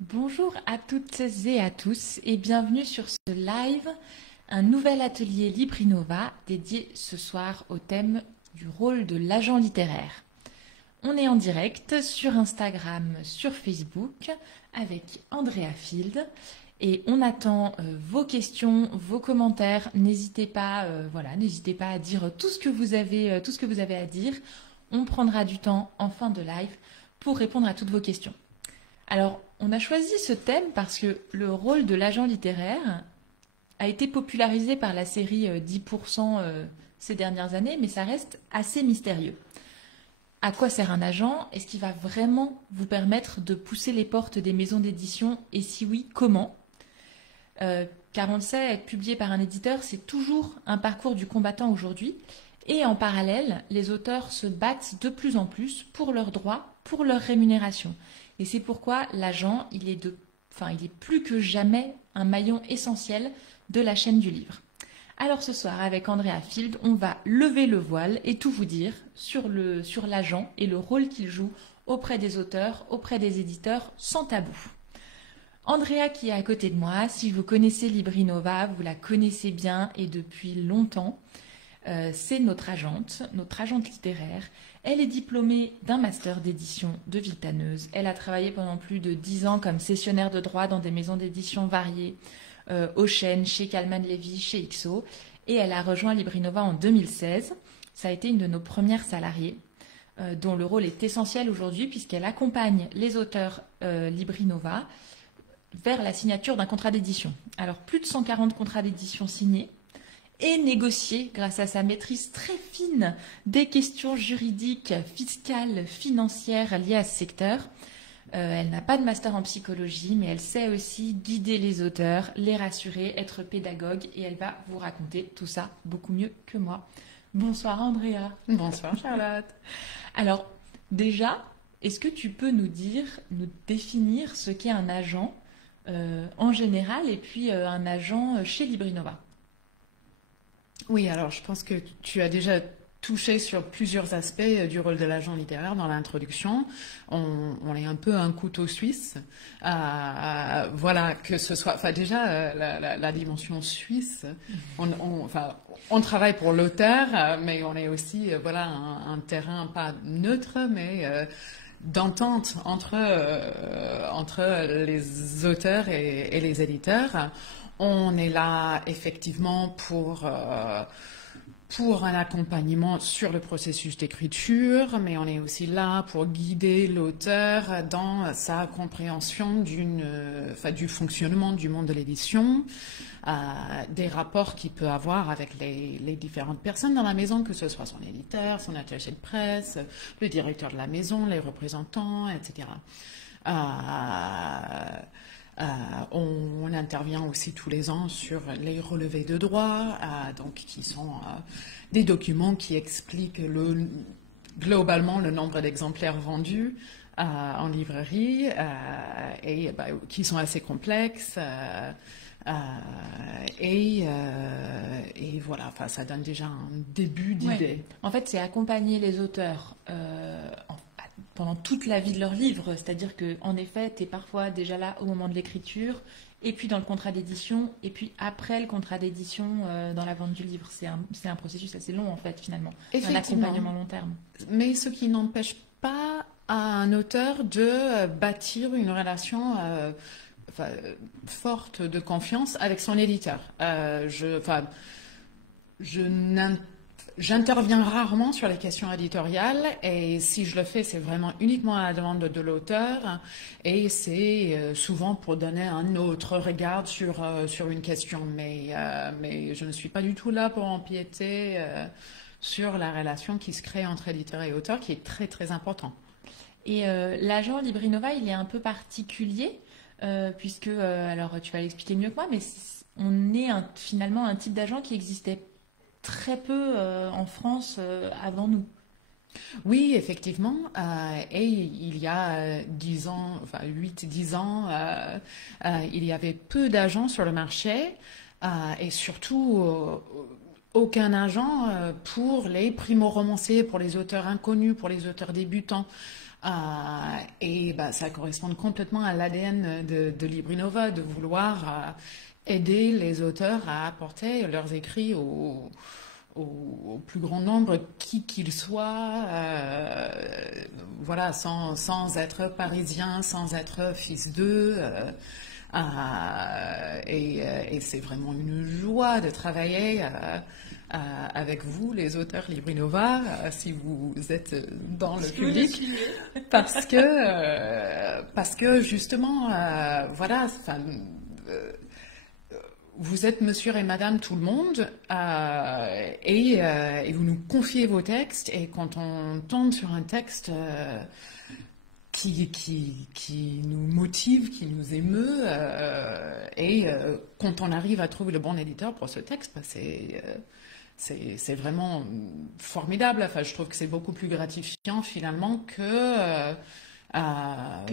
Bonjour à toutes et à tous et bienvenue sur ce live, un nouvel atelier LibriNova dédié ce soir au thème du rôle de l'agent littéraire. On est en direct sur Instagram, sur Facebook avec Andrea Field et on attend vos questions, vos commentaires. N'hésitez pas, n'hésitez pas à dire tout ce que vous avez à dire. On prendra du temps en fin de live pour répondre à toutes vos questions. Alors, on a choisi ce thème parce que le rôle de l'agent littéraire a été popularisé par la série 10% ces dernières années, mais ça reste assez mystérieux. À quoi sert un agent? Est-ce qu'il va vraiment vous permettre de pousser les portes des maisons d'édition? Et si oui, comment? Car on le sait, être publié par un éditeur, c'est toujours un parcours du combattant aujourd'hui. Et en parallèle, les auteurs se battent de plus en plus pour leurs droits, pour leur rémunération. Et c'est pourquoi l'agent, il est plus que jamais un maillon essentiel de la chaîne du livre. Alors ce soir, avec Andrea Field, on va lever le voile et tout vous dire sur l'agent et le rôle qu'il joue auprès des auteurs, auprès des éditeurs, sans tabou. Andrea qui est à côté de moi, si vous connaissez LibriNova, vous la connaissez bien et depuis longtemps. C'est notre agente littéraire. Elle est diplômée d'un master d'édition de Villetaneuse. Elle a travaillé pendant plus de 10 ans comme cessionnaire de droits dans des maisons d'édition variées, au Chêne, chez Calman Levy, chez XO. Et elle a rejoint LibriNova en 2016. Ça a été une de nos premières salariées, dont le rôle est essentiel aujourd'hui puisqu'elle accompagne les auteurs LibriNova vers la signature d'un contrat d'édition. Alors, plus de 140 contrats d'édition signés et négocier grâce à sa maîtrise très fine des questions juridiques, fiscales, financières liées à ce secteur. Elle n'a pas de master en psychologie, mais elle sait aussi guider les auteurs, les rassurer, être pédagogue, et elle va vous raconter tout ça beaucoup mieux que moi. Bonsoir Andrea. Bonsoir Charlotte. Alors, déjà, est-ce que tu peux nous définir ce qu'est un agent en général et puis un agent chez LibriNova? Oui, alors je pense que tu as déjà touché sur plusieurs aspects du rôle de l'agent littéraire dans l'introduction. On est un peu un couteau suisse. Voilà, que ce soit... Enfin, déjà, la dimension suisse, on travaille pour l'auteur, mais on est aussi un terrain pas neutre, mais... d'entente entre les auteurs et les éditeurs. On est là effectivement pour un accompagnement sur le processus d'écriture, mais on est aussi là pour guider l'auteur dans sa compréhension du fonctionnement du monde de l'édition, des rapports qu'il peut avoir avec les différentes personnes dans la maison, que ce soit son éditeur, son attaché de presse, le directeur de la maison, les représentants, etc. On intervient aussi tous les ans sur les relevés de droits, qui sont des documents qui expliquent globalement le nombre d'exemplaires vendus en librairie et qui sont assez complexes. Et voilà, ça donne déjà un début d'idée. Ouais. En fait, c'est accompagner les auteurs pendant toute la vie de leur livre. C'est-à-dire qu'en effet, tu es parfois déjà là au moment de l'écriture, et puis dans le contrat d'édition, et puis après le contrat d'édition dans la vente du livre. C'est un processus assez long, en fait, finalement. Un accompagnement long terme. Mais ce qui n'empêche pas à un auteur de bâtir une relation forte de confiance avec son éditeur. J'interviens rarement sur les questions éditoriales et si je le fais, c'est vraiment uniquement à la demande de l'auteur et c'est souvent pour donner un autre regard sur une question. Mais je ne suis pas du tout là pour empiéter sur la relation qui se crée entre éditeur et auteur qui est très très important. Et l'agent LibriNova, il est un peu particulier puisque, alors tu vas l'expliquer mieux que moi, mais on est finalement un type d'agent qui existait très peu en France avant nous. Oui, effectivement. Et il y a 10 ans, 8-10 ans, il y avait peu d'agents sur le marché et surtout aucun agent pour les primo-romanciers, pour les auteurs inconnus, pour les auteurs débutants. Et ça correspond complètement à l'ADN de Librinova, de vouloir aider les auteurs à apporter leurs écrits au plus grand nombre, qui qu'ils soient, voilà, sans être parisien, sans être fils d'eux. Et c'est vraiment une joie de travailler avec vous, les auteurs Librinova, si vous êtes dans le public, parce que justement, voilà, vous êtes monsieur et madame tout le monde, et vous nous confiez vos textes, et quand on tombe sur un texte qui nous motive, qui nous émeut, et quand on arrive à trouver le bon éditeur pour ce texte, c'est vraiment formidable. Enfin, je trouve que c'est beaucoup plus gratifiant finalement que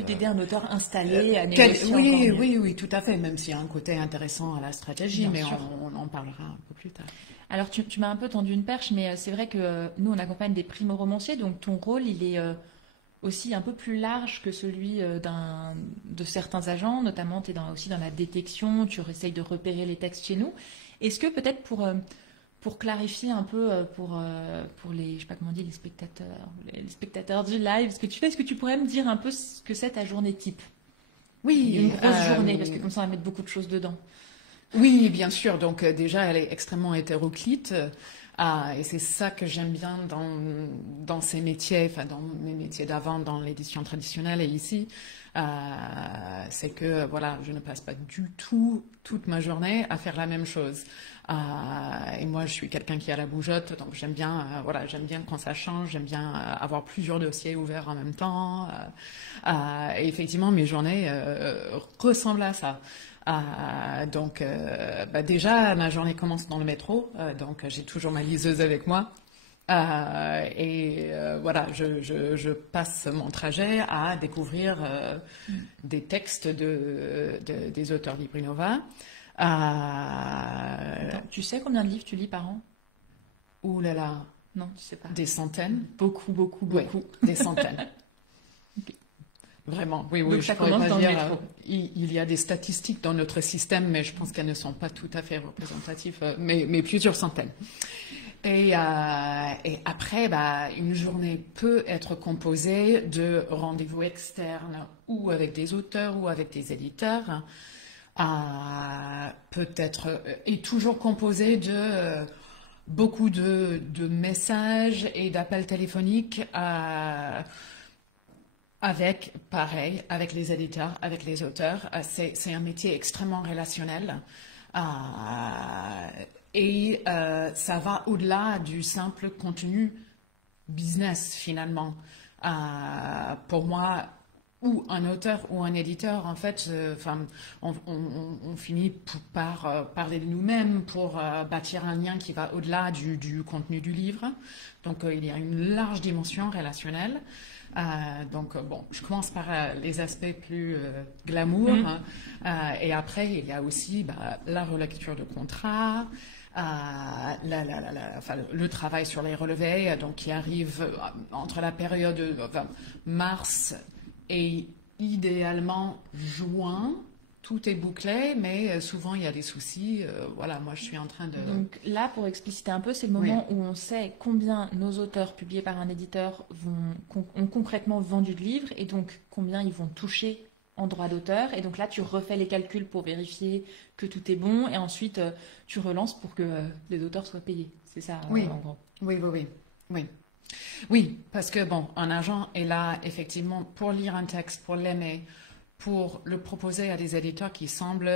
d'aider un auteur installé à négocier. Oui, tout à fait, même s'il y a un côté intéressant à la stratégie, mais on en parlera un peu plus tard. Alors, tu m'as un peu tendu une perche, mais c'est vrai que nous, on accompagne des primo-romanciers, donc ton rôle, il est aussi un peu plus large que celui de certains agents, notamment tu es aussi dans la détection, tu essayes de repérer les textes chez nous. Est-ce que peut-être pour clarifier un peu pour les, je sais pas comment on dit, les spectateurs du live, est-ce que tu pourrais me dire un peu ce que c'est ta journée type? Oui, une grosse journée, parce que comme ça on va mettre beaucoup de choses dedans. Oui, bien sûr. Donc déjà, elle est extrêmement hétéroclite. Et c'est ça que j'aime bien dans ces métiers, enfin dans mes métiers d'avant, dans l'édition traditionnelle et ici, c'est que voilà, je ne passe pas du tout toute ma journée à faire la même chose. Et moi, je suis quelqu'un qui a la bougeotte, donc j'aime bien, voilà, j'aime bien quand ça change, j'aime bien avoir plusieurs dossiers ouverts en même temps. Et effectivement, mes journées ressemblent à ça. Donc, déjà, ma journée commence dans le métro, donc j'ai toujours ma liseuse avec moi. Voilà, je passe mon trajet à découvrir des textes des auteurs Librinova. Tu sais combien de livres tu lis par an? Ouh là là. Non, tu sais pas. Des centaines. Beaucoup. Oui, des centaines. Okay. Vraiment, oui, donc, je pourrais pas dire. Il y a des statistiques dans notre système, mais je pense qu'elles ne sont pas tout à fait représentatives, mais plusieurs centaines. Et après, une journée peut être composée de rendez-vous externes ou avec des auteurs ou avec des éditeurs. Peut-être est toujours composée de beaucoup de messages et d'appels téléphoniques avec les éditeurs, avec les auteurs. C'est un métier extrêmement relationnel. Et ça va au-delà du simple contenu business, finalement. Pour moi, ou un auteur ou un éditeur, en fait, on finit par parler de nous-mêmes, pour bâtir un lien qui va au-delà du contenu du livre. Donc, il y a une large dimension relationnelle. Donc, je commence par les aspects plus glamour. Et après, il y a aussi la relecture de contrats, le travail sur les relevés, donc qui arrive entre la période de mars et idéalement juin. Tout est bouclé, mais souvent il y a des soucis. Voilà, moi je suis en train de... Donc là, pour expliciter un peu, c'est le moment où on sait combien nos auteurs publiés par un éditeur ont concrètement vendu de livres, et donc combien ils vont toucher en droit d'auteur. Et donc là, tu refais les calculs pour vérifier que tout est bon, et ensuite tu relances pour que les auteurs soient payés. C'est ça, en gros. Oui, parce que un agent est là effectivement pour lire un texte, pour l'aimer, pour le proposer à des éditeurs qui semblent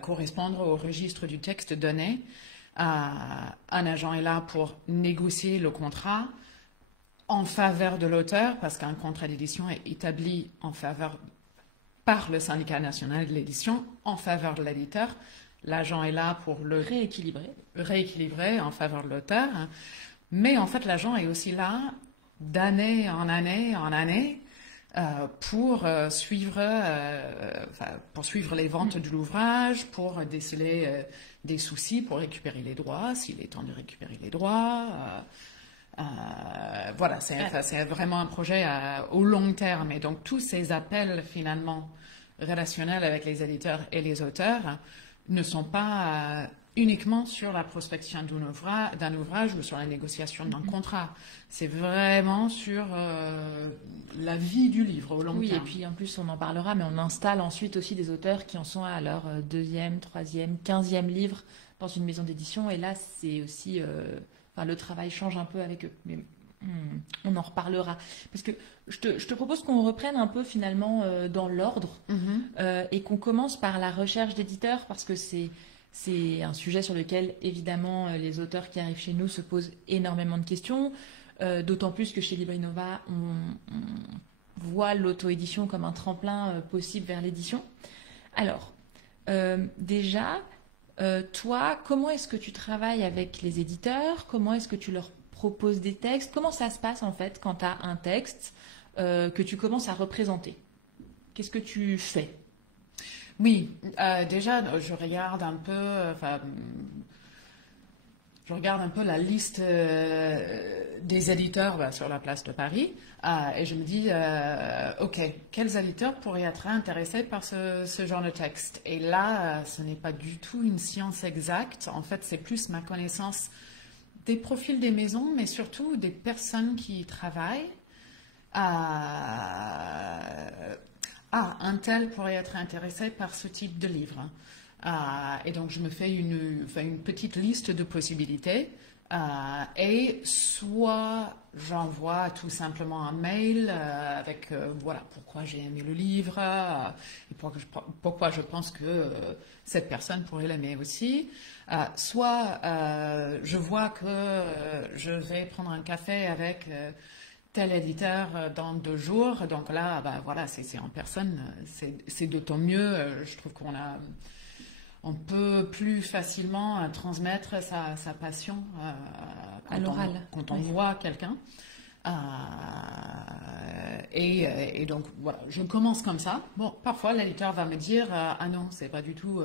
correspondre au registre du texte donné. Un agent est là pour négocier le contrat en faveur de l'auteur, parce qu'un contrat d'édition est établi par le syndicat national de l'édition en faveur de l'éditeur. L'agent est là pour le rééquilibrer en faveur de l'auteur. Mais en fait, l'agent est aussi là d'année en année pour suivre les ventes de l'ouvrage, pour déceler des soucis, pour récupérer les droits, s'il est temps de récupérer les droits. Voilà, c'est vraiment un projet au long terme. Et donc, tous ces appels, finalement, relationnels avec les éditeurs et les auteurs ne sont pas uniquement sur la prospection d'un ouvrage ou sur la négociation d'un contrat. C'est vraiment sur la vie du livre au long terme. Oui, et puis en plus, on en parlera, mais on installe ensuite aussi des auteurs qui en sont à leur deuxième, troisième, 15e livre dans une maison d'édition. Et là, c'est aussi... le travail change un peu avec eux. Mais on en reparlera. Parce que je te propose qu'on reprenne un peu finalement dans l'ordre et qu'on commence par la recherche d'éditeurs parce que c'est un sujet sur lequel, évidemment, les auteurs qui arrivent chez nous se posent énormément de questions. D'autant plus que chez Libre Innova, on voit l'auto-édition comme un tremplin possible vers l'édition. Alors, déjà... toi, comment est-ce que tu travailles avec les éditeurs? Comment est-ce que tu leur proposes des textes? Comment ça se passe en fait quand tu as un texte que tu commences à représenter? Qu'est-ce que tu fais? Oui, déjà, je regarde un peu, la liste des éditeurs sur la place de Paris et je me dis, OK, quels éditeurs pourraient être intéressés par ce genre de texte? Et là, ce n'est pas du tout une science exacte. En fait, c'est plus ma connaissance des profils des maisons, mais surtout des personnes qui y travaillent. Un tel pourrait être intéressé par ce type de livre. Et donc, je me fais une petite liste de possibilités et soit j'envoie tout simplement un mail avec voilà pourquoi j'ai aimé le livre et pourquoi je pense que cette personne pourrait l'aimer aussi. Soit je vois que je vais prendre un café avec tel éditeur dans 2 jours. Donc là, voilà, c'est en personne. C'est d'autant mieux. Je trouve on peut plus facilement transmettre sa passion quand on voit quelqu'un. Et donc, voilà, je commence comme ça. Bon, parfois, l'éditeur va me dire ah non, c'est pas du tout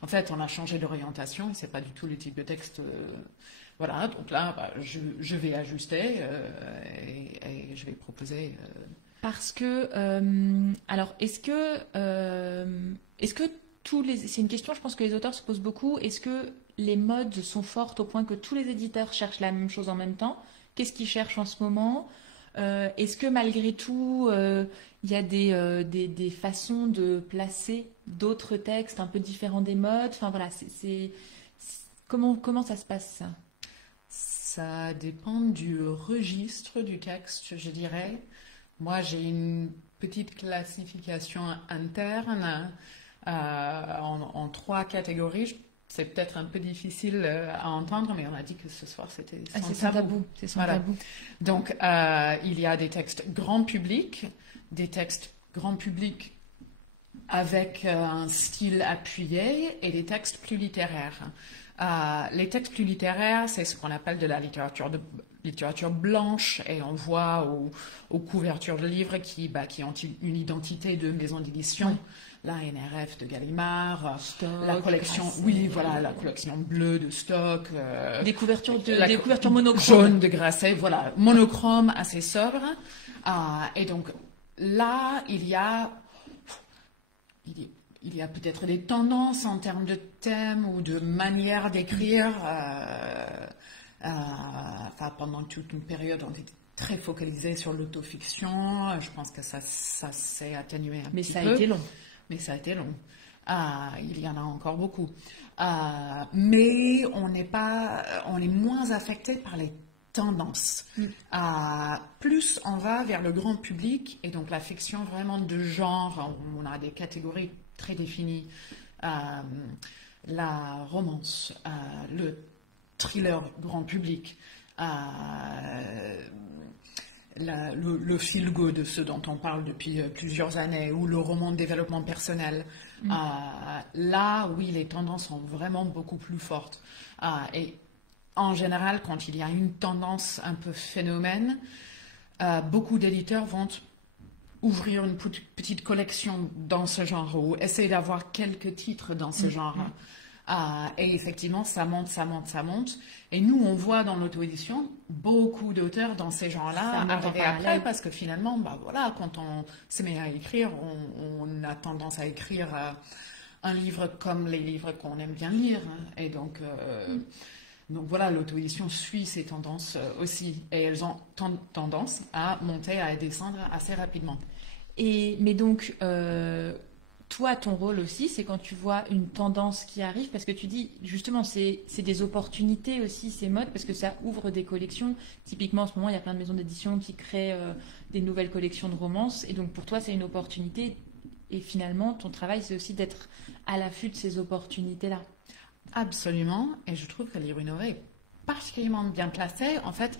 En fait, on a changé d'orientation et c'est pas du tout le type de texte. Voilà, donc là, je vais ajuster et je vais proposer. Parce que, alors, est-ce que c'est une question, je pense que les auteurs se posent beaucoup. Est-ce que les modes sont fortes au point que tous les éditeurs cherchent la même chose en même temps? Qu'est-ce qu'ils cherchent en ce moment? Est-ce que malgré tout, il y a des façons de placer d'autres textes un peu différents des modes? Enfin voilà, comment ça se passe ça? Ça dépend du registre du texte, je dirais. Moi, j'ai une petite classification interne en 3 catégories. C'est peut-être un peu difficile à entendre, mais on a dit que ce soir, c'était sans tabou. C'est sans tabou. Donc, il y a des textes grand public, des textes grand public avec un style appuyé et des textes plus littéraires. Les textes plus littéraires, c'est ce qu'on appelle de la littérature blanche, et on voit aux couvertures de livres qui ont une identité de maison d'édition. Oui. La NRF de Gallimard, Stock, la collection, Grasset. Oui, voilà, la collection bleue de Stock, des couvertures monochromes, jaune de Grasset, voilà, monochrome, assez sobre. Et donc là, il y a peut-être des tendances en termes de thèmes ou de manière d'écrire. Pendant toute une période, on était très focalisé sur l'autofiction. Je pense que ça s'est atténué un petit peu. Mais ça a été long. Mais ça a été long. Il y en a encore beaucoup. Mais on est moins affecté par les tendances. Plus on va vers le grand public et donc la fiction vraiment de genre. On a des catégories très définies. La romance, le thriller grand public, le feel good, ce dont on parle depuis plusieurs années, ou le roman de développement personnel. Là, oui, les tendances sont vraiment beaucoup plus fortes. Et en général, quand il y a une tendance un peu phénomène, beaucoup d'éditeurs vont ouvrir une petite collection dans ce genre ou essayer d'avoir quelques titres dans ce genre. Et effectivement, ça monte, ça monte, ça monte. Et nous, on voit dans l'auto-édition beaucoup d'auteurs dans ces genres-là arriver après parce que finalement, bah voilà, quand on se met à écrire, on a tendance à écrire un livre comme les livres qu'on aime bien lire. Et donc voilà, l'auto-édition suit ces tendances aussi. Et elles ont tendance à monter, à descendre assez rapidement. Mais donc, toi, ton rôle aussi, c'est quand tu vois une tendance qui arrive, parce que tu dis, justement, c'est des opportunités aussi, ces modes, parce que ça ouvre des collections. Typiquement, en ce moment, il y a plein de maisons d'édition qui créent des nouvelles collections de romances. Et donc, pour toi, c'est une opportunité. Et finalement, ton travail, c'est aussi d'être à l'affût de ces opportunités-là. Absolument. Et je trouve que Livre Innova est particulièrement bien placé. En fait,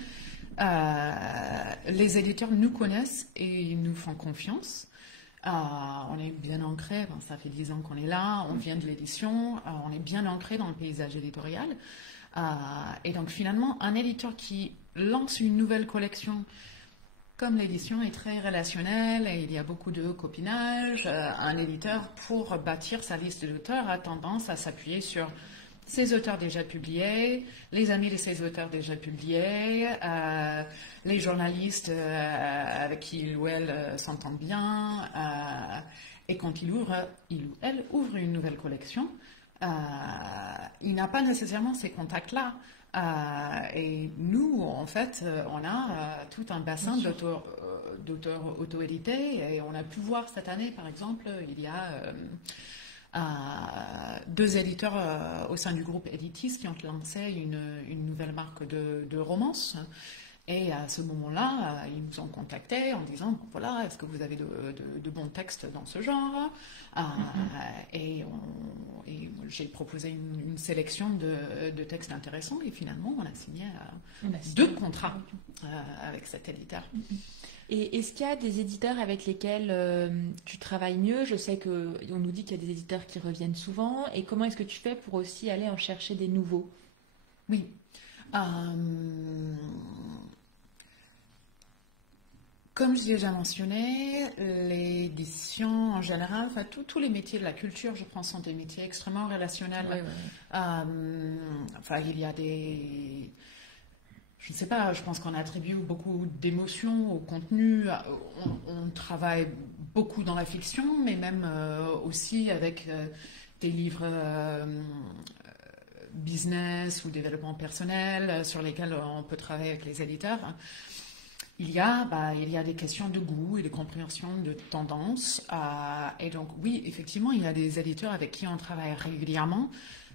les éditeurs nous connaissent et ils nous font confiance. On est bien ancré, ça fait 10 ans qu'on est là, on vient de l'édition, on est bien ancré dans le paysage éditorial. Et donc finalement, un éditeur qui lance une nouvelle collection, comme l'édition est très relationnelle et il y a beaucoup de copinage, un éditeur, pour bâtir sa liste d'auteurs, a tendance à s'appuyer sur ses auteurs déjà publiés, les amis de ces auteurs déjà publiés, les journalistes avec qui il ou elle s'entend bien. Et quand il ou elle ouvre une nouvelle collection, il n'a pas nécessairement ces contacts-là. Et nous, en fait, on a tout un bassin d'auteurs auto-édités. Et on a pu voir cette année, par exemple, il y a 2 éditeurs au sein du groupe Editis qui ont lancé une nouvelle marque de romance. Et à ce moment-là, ils nous ont contactés en disant, bon, voilà, est-ce que vous avez de bons textes dans ce genre? Et j'ai proposé une sélection de textes intéressants et finalement, on a signé 2 contrats avec cet éditeur. Et est-ce qu'il y a des éditeurs avec lesquels tu travailles mieux? Je sais qu'on nous dit qu'il y a des éditeurs qui reviennent souvent. Et comment est-ce que tu fais pour aussi aller en chercher des nouveaux? Oui. Comme je l'ai déjà mentionné, l'édition en général, enfin, tous les métiers de la culture, je pense, sont des métiers extrêmement relationnels. Enfin, il y a des... Je ne sais pas, je pense qu'on attribue beaucoup d'émotions au contenu. On travaille beaucoup dans la fiction, mais même aussi avec des livres business ou développement personnel sur lesquels on peut travailler avec les éditeurs. Il y a des questions de goût et de compréhension de tendance. Et donc, oui, effectivement, il y a des éditeurs avec qui on travaille régulièrement,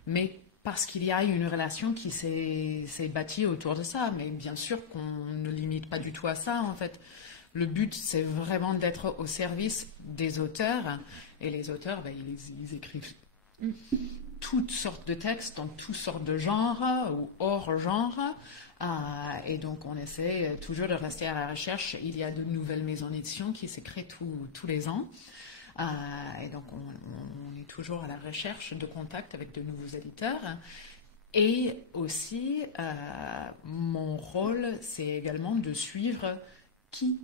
mais parce qu'il y a une relation qui s'est bâtie autour de ça. Mais bien sûr qu'on ne limite pas du tout à ça, en fait. Le but, c'est vraiment d'être au service des auteurs. Et les auteurs, ils écrivent toutes sortes de textes, dans toutes sortes de genres ou hors genre. Et donc, on essaie toujours de rester à la recherche. Il y a de nouvelles maisons d'édition qui se créent tous les ans. Et donc, on est toujours à la recherche de contact avec de nouveaux éditeurs. Et aussi, mon rôle, c'est également de suivre qui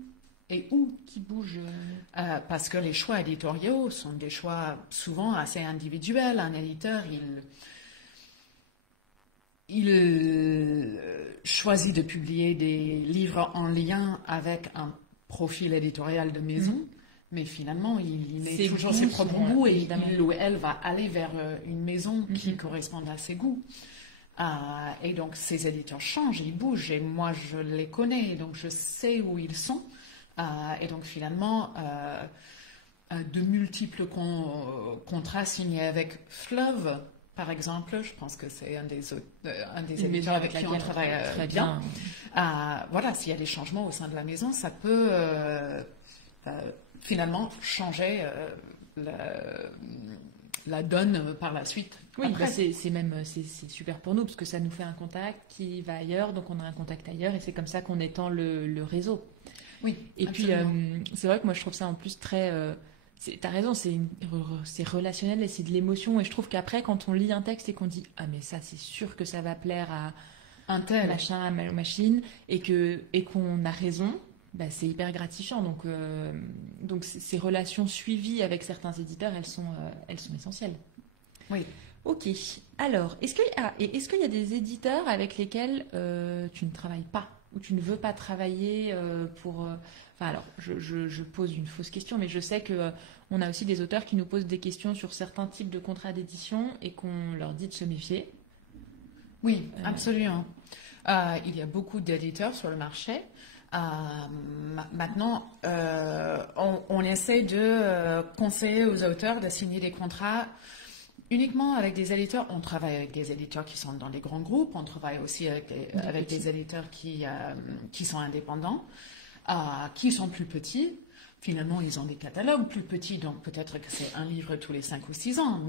et où qui bouge. Parce que les choix éditoriaux sont des choix souvent assez individuels. Un éditeur, il choisit de publier des livres en lien avec un profil éditorial de maison. Mais finalement, il met toujours ses propres goûts et il ou elle va aller vers une maison qui corresponde à ses goûts. Et donc, ces éditeurs changent, ils bougent, et moi, je les connais, donc je sais où ils sont. Et donc, finalement, de multiples contrats signés avec Fleuve, par exemple, je pense que c'est un des éditeurs avec qui on travaille très bien. Voilà, s'il y a des changements au sein de la maison, ça peut... finalement changer la donne par la suite. Oui, c'est super pour nous parce que ça nous fait un contact qui va ailleurs, donc on a un contact ailleurs et c'est comme ça qu'on étend le réseau. Oui. Et absolument. Puis c'est vrai que moi je trouve ça en plus très... t'as raison, c'est relationnel et c'est de l'émotion et je trouve qu'après quand on lit un texte et qu'on dit « Ah mais ça c'est sûr que ça va plaire à un tel machin, machine » et qu'on a raison. Bah, c'est hyper gratifiant. Donc ces relations suivies avec certains éditeurs, elles sont essentielles. Oui. Ok. Alors, est-ce qu'il y a des éditeurs avec lesquels tu ne travailles pas ou tu ne veux pas travailler Enfin, alors, je pose une fausse question, mais je sais que on a aussi des auteurs qui nous posent des questions sur certains types de contrats d'édition et qu'on leur dit de se méfier. Oui, absolument. Il y a beaucoup d'éditeurs sur le marché. Maintenant, on essaie de conseiller aux auteurs de signer des contrats uniquement avec des éditeurs. On travaille avec des éditeurs qui sont dans les grands groupes. On travaille aussi avec des éditeurs qui sont indépendants, qui sont plus petits. Finalement, ils ont des catalogues plus petits, donc peut-être que c'est un livre tous les 5 ou 6 ans,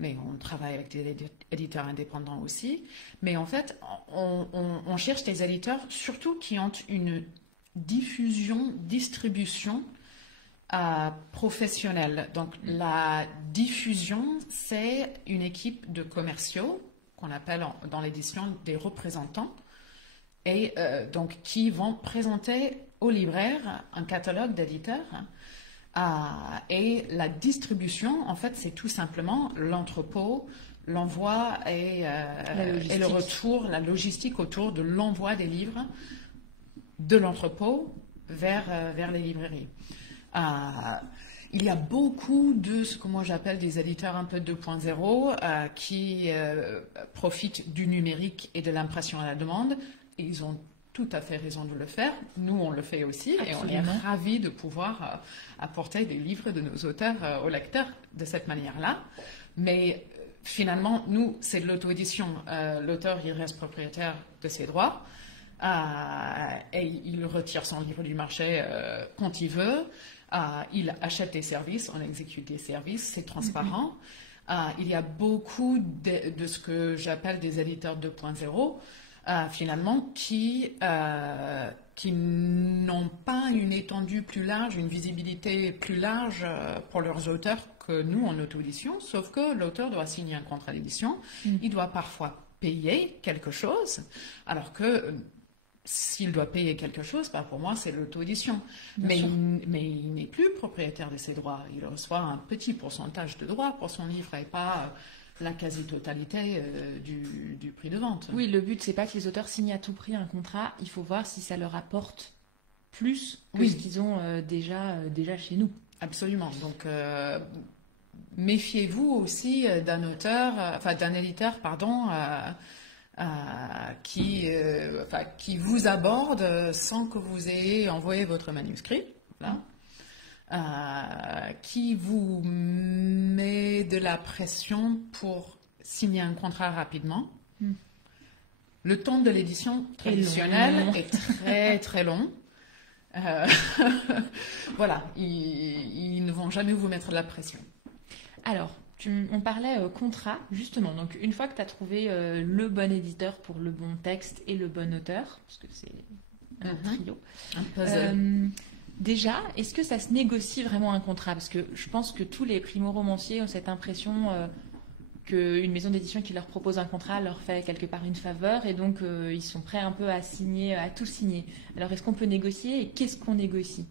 mais on travaille avec des éditeurs indépendants aussi. Mais en fait, on cherche des éditeurs surtout qui ont une distribution professionnelle. Donc la diffusion, c'est une équipe de commerciaux qu'on appelle dans l'édition des représentants et donc qui vont présenter aux libraires un catalogue d'éditeurs. Et la distribution, en fait, c'est tout simplement l'entrepôt, l'envoi et le retour, la logistique autour de l'envoi des livres de l'entrepôt vers les librairies. Il y a beaucoup de ce que moi j'appelle des éditeurs un peu 2.0 qui profitent du numérique et de l'impression à la demande. Et ils ont tout à fait raison de le faire. Nous, on le fait aussi. Absolument. Et on est ravis de pouvoir apporter des livres de nos auteurs aux lecteurs de cette manière-là. Mais finalement, nous, c'est de l'auto-édition. L'auteur, il reste propriétaire de ses droits et il retire son livre du marché quand il veut. Il achète des services, on exécute des services, c'est transparent. Il y a beaucoup de ce que j'appelle des éditeurs 2.0. Finalement, qui n'ont pas une étendue plus large, une visibilité plus large pour leurs auteurs que nous en auto-édition, sauf que l'auteur doit signer un contrat d'édition, il doit parfois payer quelque chose, alors que s'il doit payer quelque chose, pour moi, c'est l'auto-édition. Mais il n'est plus propriétaire de ses droits. Il reçoit un petit pourcentage de droits pour son livre et pas la quasi-totalité du prix de vente. Oui, le but, c'est pas que les auteurs signent à tout prix un contrat. Il faut voir si ça leur apporte plus que ce qu'ils ont déjà chez nous. Absolument. Donc, méfiez-vous aussi d'un éditeur, qui vous aborde sans que vous ayez envoyé votre manuscrit. Là. Qui vous met de la pression pour signer un contrat rapidement. Le temps de l'édition traditionnelle est très très long. Voilà, ils ne vont jamais vous mettre de la pression. Alors, on parlait contrat, justement. Donc, une fois que tu as trouvé le bon éditeur pour le bon texte et le bon auteur, parce que c'est un trio, un puzzle. Déjà, est-ce que ça se négocie vraiment un contrat? Parce que je pense que tous les primo-romanciers ont cette impression qu'une maison d'édition qui leur propose un contrat leur fait quelque part une faveur et donc ils sont prêts un peu à signer, à tout signer. Alors, est-ce qu'on peut négocier et qu'est-ce qu'on négocie?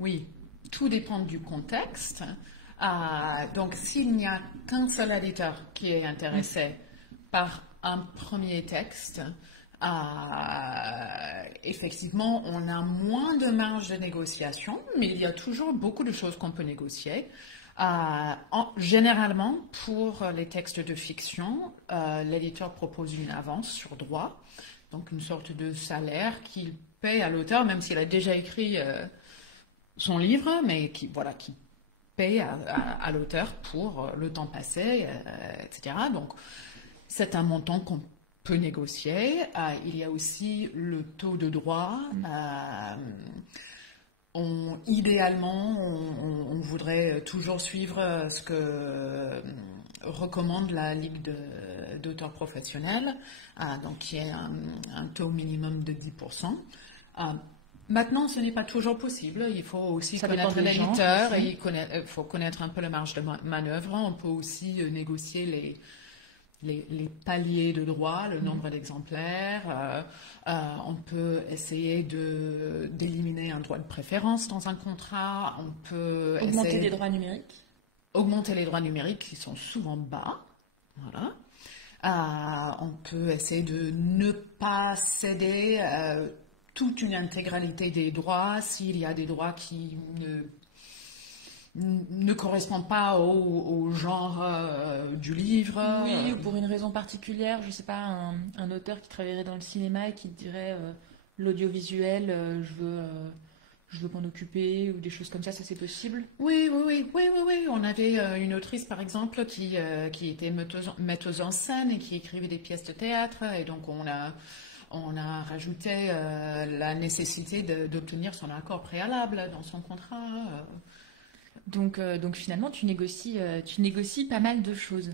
Oui, tout dépend du contexte. Donc, s'il n'y a qu'un seul éditeur qui est intéressé par un premier texte, effectivement, on a moins de marge de négociation, mais il y a toujours beaucoup de choses qu'on peut négocier. Généralement, pour les textes de fiction, l'éditeur propose une avance sur droit, donc une sorte de salaire qu'il paye à l'auteur, même s'il a déjà écrit son livre, mais qui paye à l'auteur pour le temps passé, etc. Donc, c'est un montant qu'on peut négocier. Il y a aussi le taux de droit. Idéalement, on voudrait toujours suivre ce que recommande la Ligue d'auteurs professionnels, donc qui est un taux minimum de 10%. Maintenant, ce n'est pas toujours possible. Il faut aussi connaître l'éditeur et il faut connaître un peu la marge de manœuvre. On peut aussi négocier les paliers de droit, le nombre d'exemplaires. On peut essayer d'éliminer un droit de préférence dans un contrat. On peut augmenter les droits numériques. Augmenter les droits numériques qui sont souvent bas. Voilà. On peut essayer de ne pas céder toute une intégralité des droits s'il y a des droits qui ne correspondent pas au genre du livre. Oui, ou pour une raison particulière, je ne sais pas, un auteur qui travaillerait dans le cinéma et qui dirait l'audiovisuel, je veux m'en occuper, ou des choses comme ça c'est possible? Oui. On avait une autrice, par exemple, qui était metteuse en scène et qui écrivait des pièces de théâtre, et donc on a rajouté la nécessité d'obtenir son accord préalable dans son contrat. Donc finalement, tu négocies pas mal de choses.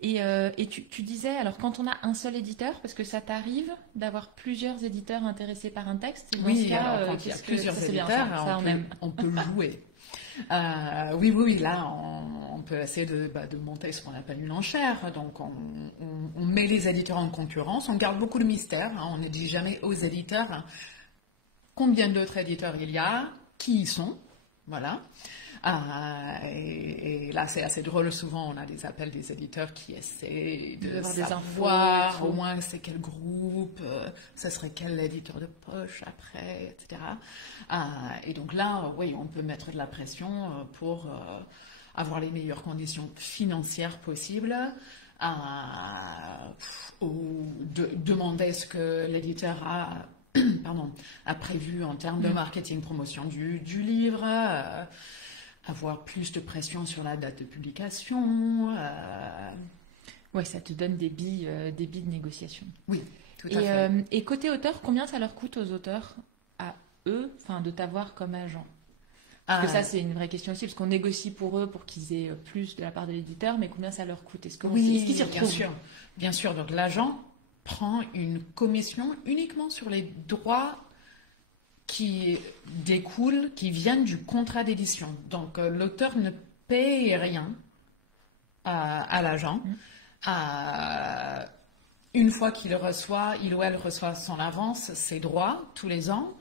Et tu disais, alors quand on a un seul éditeur, parce que ça t'arrive d'avoir plusieurs éditeurs intéressés par un texte, et dans oui, ce cas, alors, quand il y a plusieurs ça, éditeurs, bien, ça, on peut jouer. Oui, là, on peut essayer de monter ce qu'on appelle une enchère. Donc, on met les éditeurs en concurrence, on garde beaucoup de mystère, hein, on ne dit jamais aux éditeurs combien d'autres éditeurs il y a, qui y sont, voilà. Et là, c'est assez drôle. Souvent, on a des appels des éditeurs qui essaient de savoir au moins c'est quel groupe, ce serait quel éditeur de poche après, etc. Et donc là, oui, on peut mettre de la pression pour avoir les meilleures conditions financières possibles. Ou demander ce que l'éditeur a prévu en termes de marketing, promotion du livre. Avoir plus de pression sur la date de publication. Ouais, ça te donne des billes de négociation. Oui, tout à fait. Et côté auteur, combien ça leur coûte aux auteurs, à eux, de t'avoir comme agent? Parce que ça, c'est une vraie question aussi, parce qu'on négocie pour eux pour qu'ils aient plus de la part de l'éditeur, mais combien ça leur coûte? Est-ce qu'ils s'y retrouvent? Bien sûr. Donc l'agent prend une commission uniquement sur les droits qui découlent, qui viennent du contrat d'édition. Donc, l'auteur ne paye rien à l'agent. Une fois qu'il ou elle reçoit son avance, ses droits, tous les ans,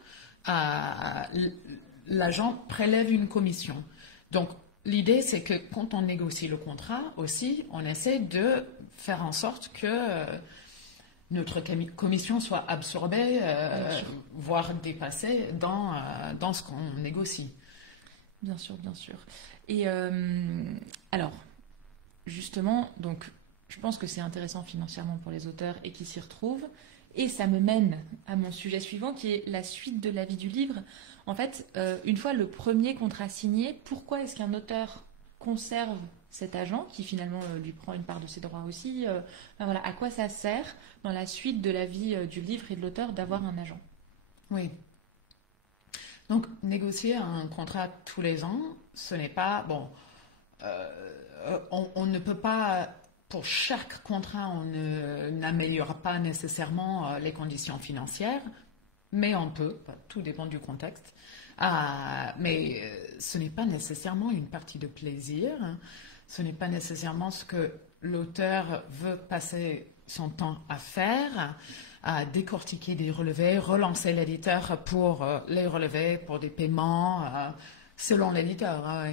l'agent prélève une commission. Donc, l'idée, c'est que quand on négocie le contrat aussi, on essaie de faire en sorte que notre commission soit absorbée, voire dépassée dans ce qu'on négocie. Bien sûr. Et alors, justement, donc, je pense que c'est intéressant financièrement pour les auteurs et qui s'y retrouvent. Et ça me mène à mon sujet suivant, qui est la suite de la vie du livre. En fait, une fois le premier contrat signé, pourquoi est-ce qu'un auteur conserve cet agent qui finalement lui prend une part de ses droits aussi? Voilà, à quoi ça sert dans la suite de la vie du livre et de l'auteur d'avoir un agent? Oui. Donc, négocier un contrat tous les ans, ce n'est pas... Bon, on ne peut pas... Pour chaque contrat, on n'améliore pas nécessairement les conditions financières, mais on peut, tout dépend du contexte. Mais ce n'est pas nécessairement une partie de plaisir. Ce n'est pas nécessairement ce que l'auteur veut passer son temps à faire, à décortiquer des relevés, relancer l'éditeur pour les relevés, pour des paiements, selon l'éditeur.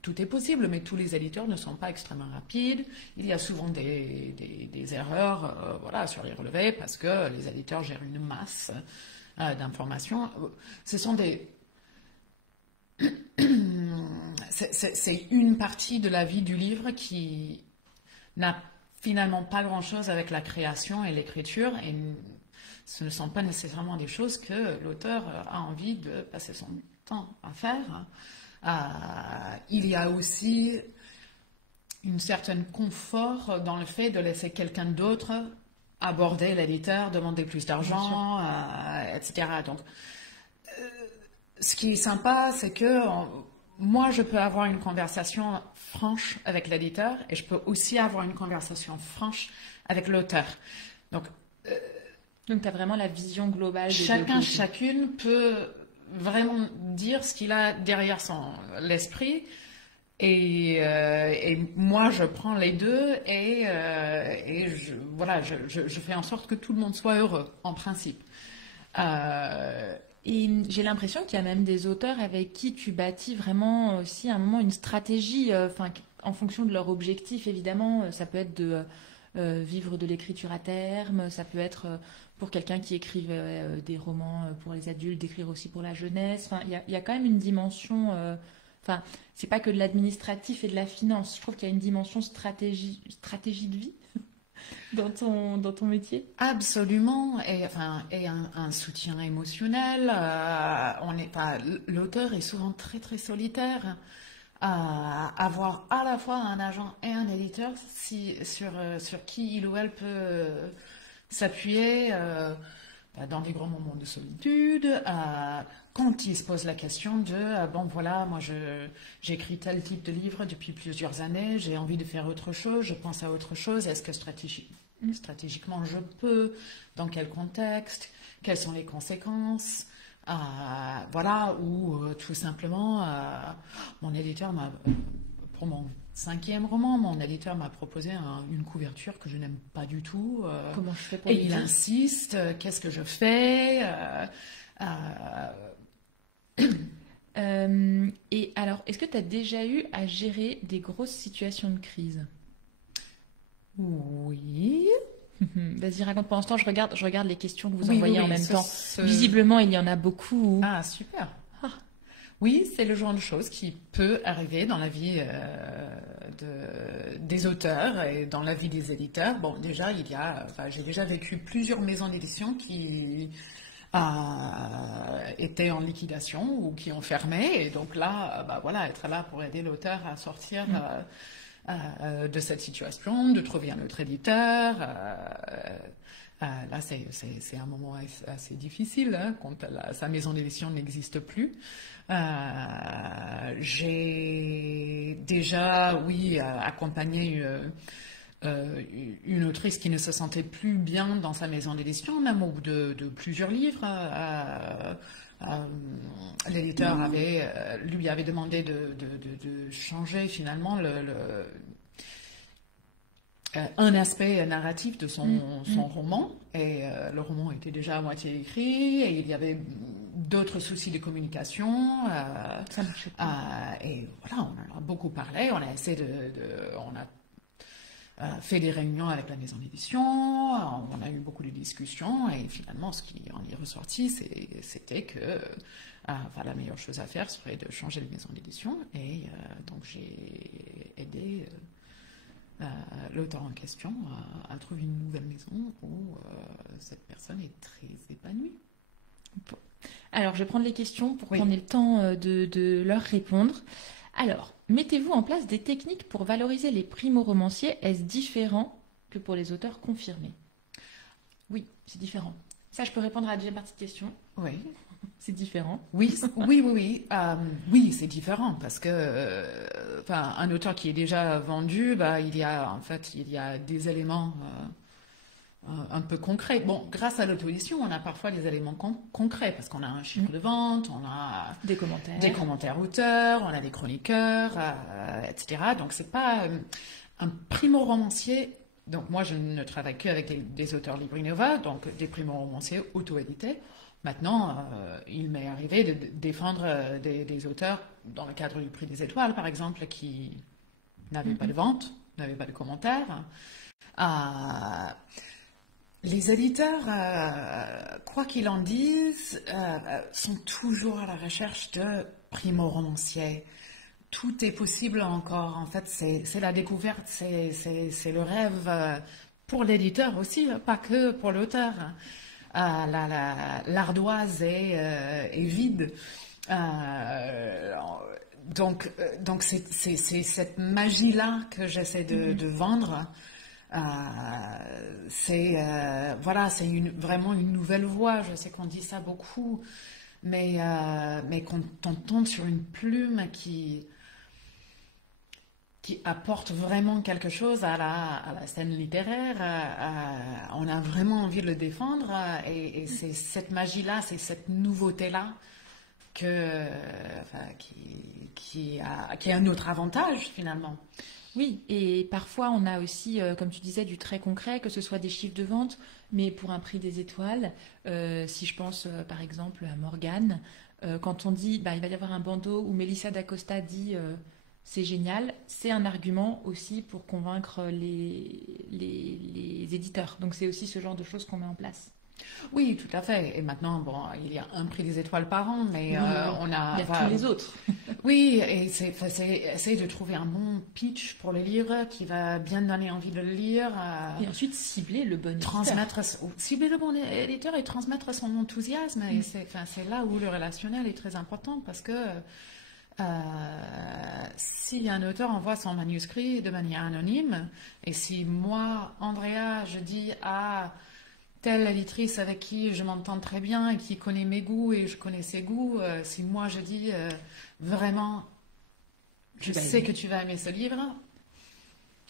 Tout est possible, mais tous les éditeurs ne sont pas extrêmement rapides. Il y a souvent des erreurs sur les relevés parce que les éditeurs gèrent une masse d'informations. Ce sont c'est une partie de la vie du livre qui n'a finalement pas grand-chose avec la création et l'écriture, et ce ne sont pas nécessairement des choses que l'auteur a envie de passer son temps à faire. Il y a aussi une certaine confort dans le fait de laisser quelqu'un d'autre aborder l'éditeur, demander plus d'argent, etc. Donc, ce qui est sympa, c'est que moi, je peux avoir une conversation franche avec l'éditeur et je peux aussi avoir une conversation franche avec l'auteur. Donc, tu as vraiment la vision globale. Chacune peut vraiment dire ce qu'il a derrière l'esprit Et moi, je prends les deux voilà, je fais en sorte que tout le monde soit heureux, en principe. Et j'ai l'impression qu'il y a même des auteurs avec qui tu bâtis vraiment aussi à un moment une stratégie, enfin, en fonction de leur objectif, évidemment. Ça peut être de vivre de l'écriture à terme, ça peut être pour quelqu'un qui écrive des romans pour les adultes, d'écrire aussi pour la jeunesse. Enfin, il y a quand même une dimension. Enfin, c'est pas que de l'administratif et de la finance. Je trouve qu'il y a une dimension stratégie de vie dans ton métier. Absolument, et un soutien émotionnel. On n'est pas, l'auteur est souvent très très solitaire. Avoir à la fois un agent et un éditeur sur qui il ou elle peut s'appuyer dans des grands moments de solitude, quand il se pose la question de bon voilà, moi j'écris tel type de livre depuis plusieurs années, j'ai envie de faire autre chose, je pense à autre chose, est-ce que stratégiquement je peux, dans quel contexte, quelles sont les conséquences, voilà, ou tout simplement mon éditeur pour mon 5e roman, mon éditeur m'a proposé une couverture que je n'aime pas du tout. Comment je fais pour et lui il dire insiste, qu'est-ce que je fais Et alors, est-ce que tu as déjà eu à gérer des grosses situations de crise? Oui. Vas-y, raconte. Pour l'instant, je regarde les questions que vous Oui, envoyez oui, en oui, même temps. Visiblement, il y en a beaucoup. Ah, super. Ah. Oui, c'est le genre de choses qui peut arriver dans la vie des auteurs et dans la vie des éditeurs. Bon, déjà, j'ai déjà vécu plusieurs maisons d'édition qui étaient en liquidation ou qui ont fermé. Et donc là, voilà, être là pour aider l'auteur à sortir de cette situation, de trouver un autre éditeur. Là, c'est un moment assez difficile hein, quand sa maison d'édition n'existe plus. J'ai déjà, oui, accompagné une autrice qui ne se sentait plus bien dans sa maison d'édition, même au bout de plusieurs livres. L'éditeur lui avait demandé de changer finalement un aspect narratif de son roman, et le roman était déjà à moitié écrit, et il y avait d'autres soucis de communication. Ça marchait pas. Et voilà, on en a beaucoup parlé, on a essayé on a fait des réunions avec la maison d'édition, on a eu beaucoup de discussions, et finalement, ce qui en est ressorti, c'était que la meilleure chose à faire serait de changer de maison d'édition, et donc j'ai aidé l'auteur en question a trouvé une nouvelle maison où cette personne est très épanouie. Bon. Alors, je vais prendre les questions pour Oui. qu'on ait le temps de leur répondre. Alors, mettez-vous en place des techniques pour valoriser les primo-romanciers. Est-ce différent que pour les auteurs confirmés? Oui, c'est différent. Ça, je peux répondre à la deuxième partie de question. Oui. C'est différent. Oui. Oui, c'est différent parce que un auteur qui est déjà vendu, il y a des éléments un peu concrets. Bon, grâce à l'auto-édition, on a parfois des éléments concrets parce qu'on a un chiffre de vente, on a des commentaires auteurs, on a des chroniqueurs, etc. Donc c'est pas un primo-romancier. Donc moi, je ne travaille qu'avec des auteurs LibriNova, donc des primo-romanciers auto-édités. Maintenant, il m'est arrivé de défendre des auteurs dans le cadre du Prix des Étoiles, par exemple, qui n'avaient pas de vente, n'avaient pas de commentaires. Les éditeurs, quoi qu'ils en disent, sont toujours à la recherche de primo-romanciers. Tout est possible encore. En fait, c'est la découverte, c'est le rêve pour l'éditeur aussi, pas que pour l'auteur. L'ardoise est vide. Donc c'est cette magie-là que j'essaie de vendre. C'est vraiment une nouvelle voie. Je sais qu'on dit ça beaucoup, mais quand on tombe sur une plume qui apporte vraiment quelque chose à la scène littéraire, on a vraiment envie de le défendre, et c'est cette magie-là, c'est cette nouveauté-là qui a un autre avantage finalement. Oui, et parfois on a aussi, comme tu disais, du très concret, que ce soit des chiffres de vente, mais pour un prix des étoiles. Si je pense par exemple à Morgane, quand on dit bah, il va y avoir un bandeau où Mélissa d'Acosta dit c'est génial, c'est un argument aussi pour convaincre les éditeurs. Donc c'est aussi ce genre de choses qu'on met en place. Oui, tout à fait. Et maintenant, bon, il y a un prix des étoiles par an, mais on a... Il y a tous les autres. Oui, et c'est essayer de trouver un bon pitch pour le livre qui va bien donner envie de le lire. Et ensuite, cibler le bon éditeur. Cibler le bon éditeur et transmettre son enthousiasme. Et c'est là où le relationnel est très important parce que si un auteur envoie son manuscrit de manière anonyme, et si moi, Andrea, je dis à telle éditrice avec qui je m'entends très bien et qui connaît mes goûts et je connais ses goûts, si moi je dis vraiment, je sais que tu vas aimer ce livre,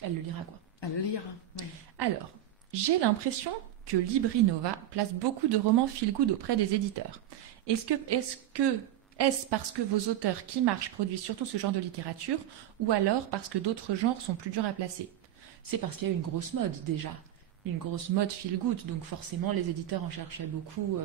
elle le lira quoi. Elle le lira, oui. Alors, j'ai l'impression que Librinova place beaucoup de romans feel-good auprès des éditeurs. Est-ce parce que vos auteurs qui marchent produisent surtout ce genre de littérature ou alors parce que d'autres genres sont plus durs à placer? C'est parce qu'il y a une grosse mode déjà. Une grosse mode feel-good, donc forcément les éditeurs en cherchaient beaucoup.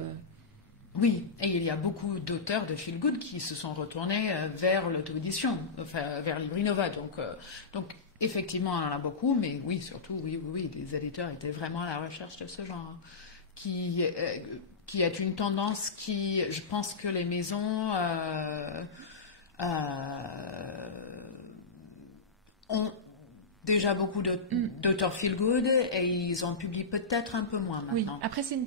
Oui, et il y a beaucoup d'auteurs de feel-good qui se sont retournés vers l'auto-édition, enfin vers Librinova. Donc effectivement, on en a beaucoup, mais oui, surtout, oui, les éditeurs étaient vraiment à la recherche de ce genre, qui est une tendance qui, je pense que les maisons ont déjà beaucoup d'auteurs feel-good et ils en publient peut-être un peu moins maintenant. Oui, après c'est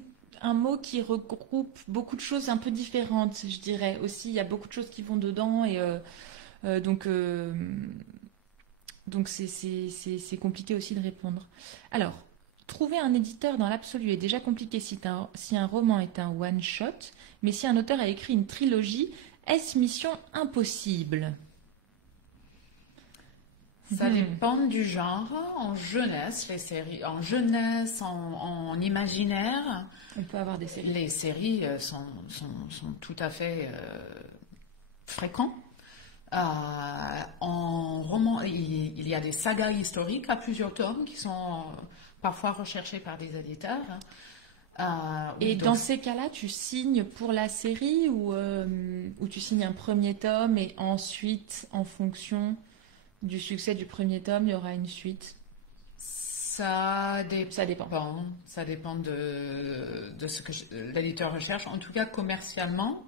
un mot qui regroupe beaucoup de choses un peu différentes, je dirais. Aussi, il y a beaucoup de choses qui vont dedans et donc c'est compliqué aussi de répondre. Alors, trouver un éditeur dans l'absolu est déjà compliqué si un roman est un one-shot, mais si un auteur a écrit une trilogie, est-ce mission impossible ? Ça dépend du genre. En jeunesse, les séries, en jeunesse, en imaginaire, on peut avoir des séries. Les séries sont tout à fait fréquents. En roman, il y a des sagas historiques à plusieurs tomes qui sont parfois recherchés par des éditeurs. Et dans ces cas-là, tu signes pour la série ou tu signes un premier tome et ensuite, en fonction du succès du premier tome, il y aura une suite? Ça dépend. Ça dépend de ce que l'éditeur recherche. En tout cas, commercialement,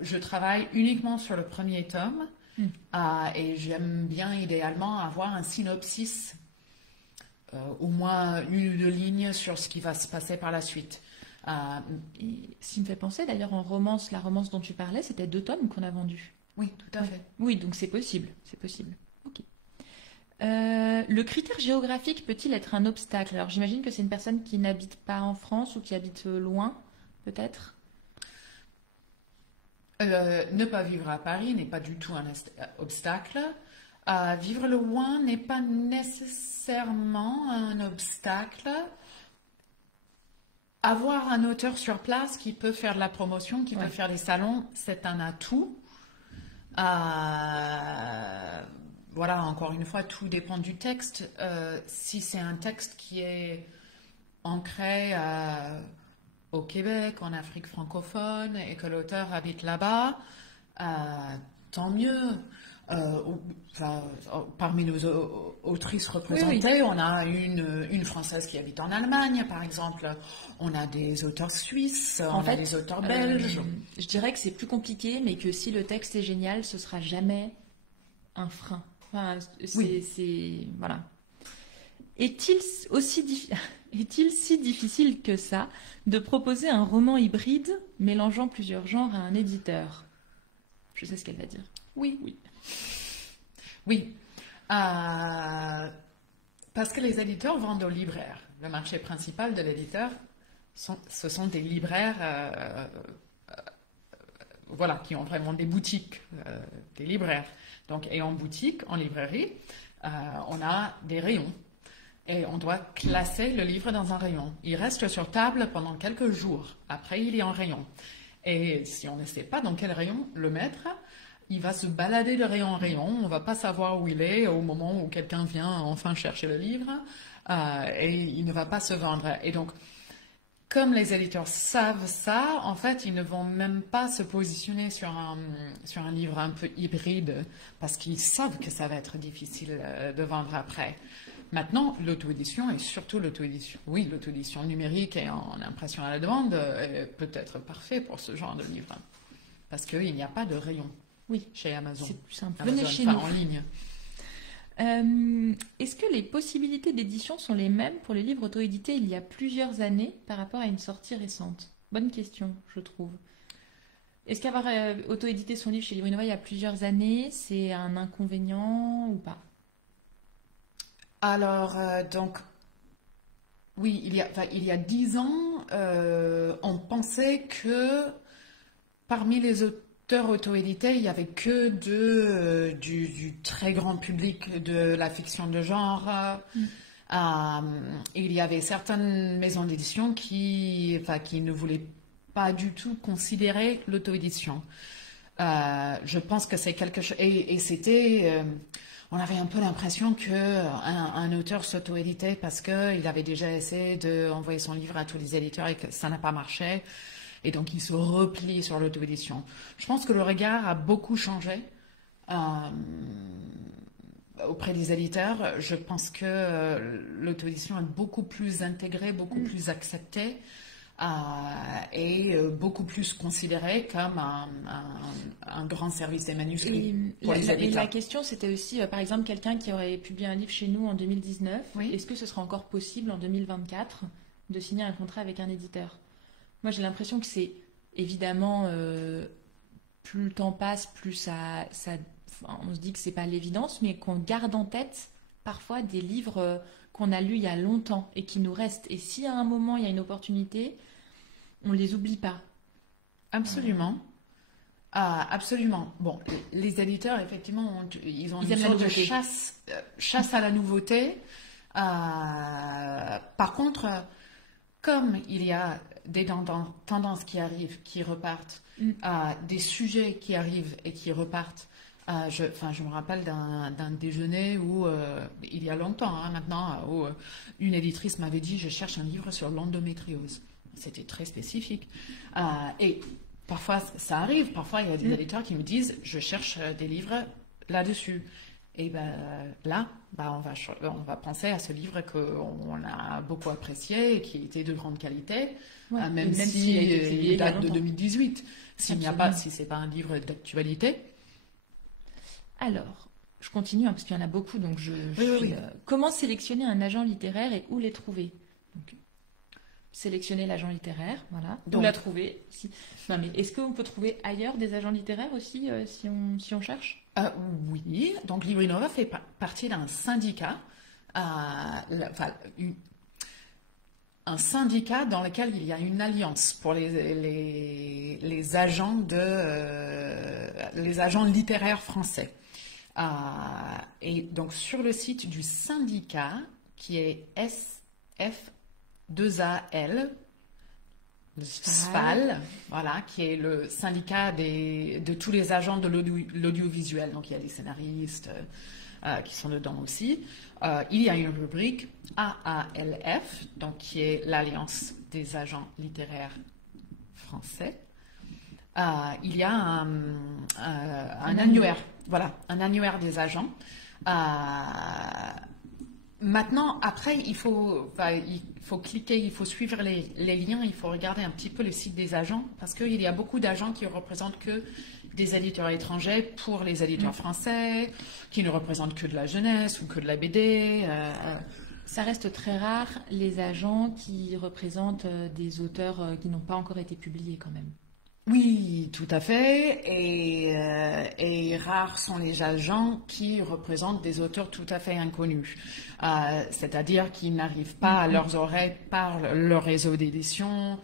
je travaille uniquement sur le premier tome et j'aime bien idéalement avoir un synopsis, au moins une ou deux lignes sur ce qui va se passer par la suite. Et ce qui me fait penser, d'ailleurs, la romance dont tu parlais, c'était 2 tomes qu'on a vendus. Oui, tout à fait. Oui, donc c'est possible. Ok. Le critère géographique peut-il être un obstacle? Alors j'imagine que c'est une personne qui n'habite pas en France ou qui habite loin, peut-être. Ne pas vivre à Paris n'est pas du tout un obstacle. Vivre loin n'est pas nécessairement un obstacle. Avoir un auteur sur place qui peut faire de la promotion, qui peut faire des salons, c'est un atout. Voilà, encore une fois, tout dépend du texte. Si c'est un texte qui est ancré au Québec, en Afrique francophone, et que l'auteur habite là-bas, tant mieux. Parmi nos autrices représentées, on a une Française qui habite en Allemagne, par exemple. On a des auteurs suisses, on a des auteurs belges. Je dirais que c'est plus compliqué, mais que si le texte est génial, ce sera jamais un frein. Enfin, voilà. Est-il si difficile que ça de proposer un roman hybride mélangeant plusieurs genres à un éditeur? Je sais ce qu'elle va dire. Oui. Parce que les éditeurs vendent aux libraires. Le marché principal de l'éditeur, ce sont des libraires qui ont vraiment des boutiques, des libraires. Donc, et en boutique, en librairie, on a des rayons. Et on doit classer le livre dans un rayon. Il reste sur table pendant quelques jours. Après, il est en rayon. Et si on ne sait pas dans quel rayon le mettre, il va se balader de rayon en rayon. On ne va pas savoir où il est au moment où quelqu'un vient enfin chercher le livre. Et il ne va pas se vendre. Et donc, comme les éditeurs savent ça, en fait, ils ne vont même pas se positionner sur un livre un peu hybride parce qu'ils savent que ça va être difficile de vendre après. Maintenant, l'auto-édition et surtout l'auto-édition, oui, l'auto-édition numérique et en impression à la demande est peut-être parfait pour ce genre de livre parce qu'il n'y a pas de rayon chez Amazon. C'est plus simple. Amazon, Venez chez nous. En ligne. Est-ce que les possibilités d'édition sont les mêmes pour les livres auto-édités il y a plusieurs années par rapport à une sortie récente? Bonne question, je trouve. Est-ce qu'avoir auto-édité son livre chez Livre Innova il y a plusieurs années, c'est un inconvénient ou pas? Alors, donc, oui, il y a 10 ans, on pensait que parmi les auteurs auto-édités, il n'y avait que du très grand public de la fiction de genre. Il y avait certaines maisons d'édition qui ne voulaient pas du tout considérer l'auto-édition. Je pense que c'est quelque chose... Et c'était... on avait un peu l'impression qu'un auteur s'auto-éditait parce qu'il avait déjà essayé d'envoyer son livre à tous les éditeurs et que ça n'a pas marché. Et donc, il se replie sur l'auto-édition. Je pense que le regard a beaucoup changé auprès des éditeurs. Je pense que l'auto-édition est beaucoup plus intégrée, beaucoup plus acceptée et beaucoup plus considérée comme un grand service des manuscrits pour les éditeurs. Et la question, c'était aussi, par exemple, quelqu'un qui aurait publié un livre chez nous en 2019. Oui. Est-ce que ce sera encore possible en 2024 de signer un contrat avec un éditeur? Moi, j'ai l'impression que c'est évidemment, plus le temps passe, plus on se dit que c'est pas l'évidence, mais qu'on garde en tête parfois des livres qu'on a lus il y a longtemps et qui nous restent. Et si à un moment, il y a une opportunité, on ne les oublie pas. Absolument. Absolument. Bon, les éditeurs, effectivement, ils ont une sorte de chasse à la nouveauté. Par contre, comme il y a des tendances qui arrivent, qui repartent, des sujets qui arrivent et qui repartent. Je me rappelle d'un déjeuner où, il y a longtemps maintenant, où une éditrice m'avait dit « Je cherche un livre sur l'endométriose ». C'était très spécifique. Et parfois, ça arrive. Parfois, il y a des éditeurs qui me disent « Je cherche des livres là-dessus ». Et on va penser à ce livre qu'on a beaucoup apprécié et qui était de grande qualité, même si il date de 2018. Si c'est pas un livre d'actualité. Alors, je continue parce qu'il y en a beaucoup, donc comment sélectionner un agent littéraire et où les trouver? Donc, sélectionner l'agent littéraire, voilà. Où la trouver? Non, mais est-ce qu'on peut trouver ailleurs des agents littéraires aussi si on cherche? Oui, donc Livre Innova fait partie d'un syndicat, un syndicat dans lequel il y a une alliance pour les agents les agents littéraires français. Et donc sur le site du syndicat qui est SF2AL, SFAL, voilà, qui est le syndicat de tous les agents de l'audiovisuel. Donc il y a des scénaristes qui sont dedans aussi. Il y a une rubrique AALF, donc qui est l'Alliance des agents littéraires français. Il y a un annuaire, voilà, un annuaire des agents. Maintenant, après, il faut cliquer, il faut suivre les liens, il faut regarder un petit peu le site des agents, parce qu'il y a beaucoup d'agents qui ne représentent que des éditeurs étrangers pour les éditeurs français, qui ne représentent que de la jeunesse ou que de la BD. Ça reste très rare, les agents qui représentent des auteurs qui n'ont pas encore été publiés quand même. Oui, tout à fait. Et rares sont les agents qui représentent des auteurs tout à fait inconnus. C'est-à-dire qui n'arrivent pas à leurs oreilles par leur réseau d'édition.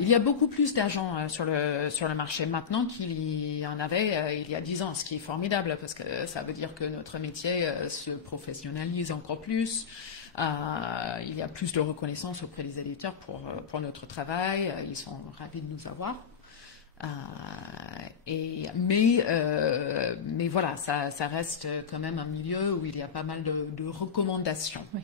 Il y a beaucoup plus d'agents sur le marché maintenant qu'il y en avait il y a 10 ans, ce qui est formidable parce que ça veut dire que notre métier se professionnalise encore plus. Il y a plus de reconnaissance auprès des éditeurs pour notre travail. Ils sont ravis de nous avoir. Mais voilà, ça reste quand même un milieu où il y a pas mal de recommandations. Oui.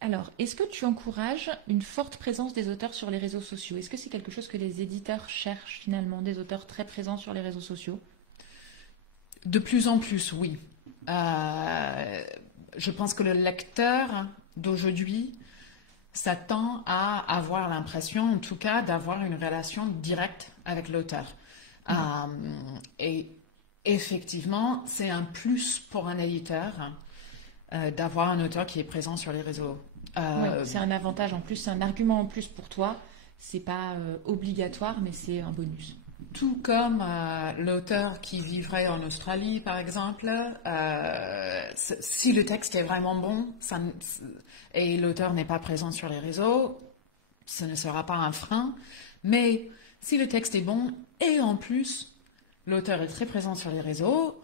Alors, est-ce que tu encourages une forte présence des auteurs sur les réseaux sociaux? Est-ce que c'est quelque chose que les éditeurs cherchent finalement, des auteurs très présents sur les réseaux sociaux? De plus en plus, oui. Je pense que le lecteur d'aujourd'hui s'attend à avoir l'impression, en tout cas, d'avoir une relation directe avec l'auteur. Et effectivement, c'est un plus pour un éditeur d'avoir un auteur qui est présent sur les réseaux. Ouais, c'est un avantage en plus, c'est un argument en plus pour toi. C'est pas obligatoire, mais c'est un bonus. Tout comme l'auteur qui vivrait en Australie, par exemple, si le texte est vraiment bon et l'auteur n'est pas présent sur les réseaux, ce ne sera pas un frein. Mais si le texte est bon et en plus l'auteur est très présent sur les réseaux,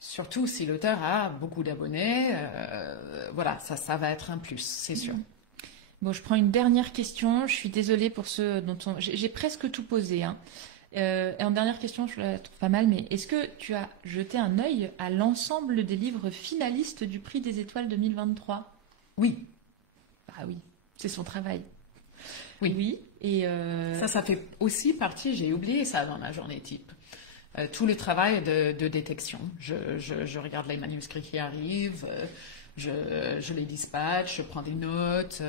surtout si l'auteur a beaucoup d'abonnés, voilà, ça va être un plus, c'est sûr. Bon, je prends une dernière question. Je suis désolée pour ceux dont j'ai presque tout posé, hein. Et en dernière question, je la trouve pas mal, mais est-ce que tu as jeté un œil à l'ensemble des livres finalistes du Prix des Étoiles 2023? Oui. Ah oui, c'est son travail. Oui. Oui. Et ça fait aussi partie, j'ai oublié ça dans ma journée type. Tout le travail de détection. Je regarde les manuscrits qui arrivent, je les dispatche, je prends des notes.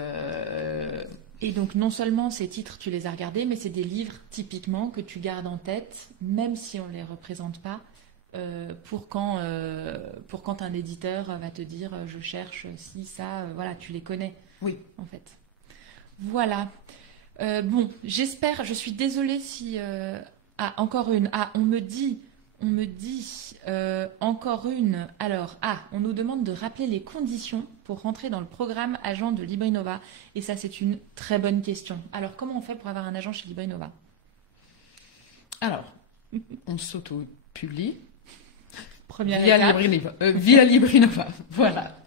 Et donc non seulement ces titres, tu les as regardés, mais c'est des livres typiquement que tu gardes en tête, même si on ne les représente pas, pour quand un éditeur va te dire je cherche ci, ça, voilà, tu les connais. Oui. En fait. Voilà. Bon, j'espère, je suis désolée si... encore une. On me dit encore une. Alors, on nous demande de rappeler les conditions pour rentrer dans le programme agent de LibriNova. Et ça, c'est une très bonne question. Alors, comment on fait pour avoir un agent chez LibriNova? Alors, on s'auto-publie Première via LibriNova. Voilà.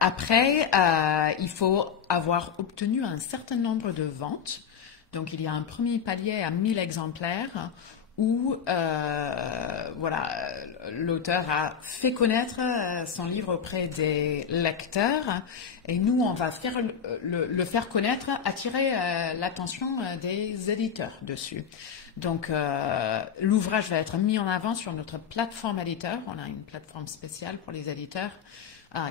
Après, il faut avoir obtenu un certain nombre de ventes. Donc, il y a un premier palier à 1000 exemplaires où l'auteur a fait connaître son livre auprès des lecteurs et nous, on va le faire connaître, attirer l'attention des éditeurs dessus. Donc, l'ouvrage va être mis en avant sur notre plateforme éditeur. On a une plateforme spéciale pour les éditeurs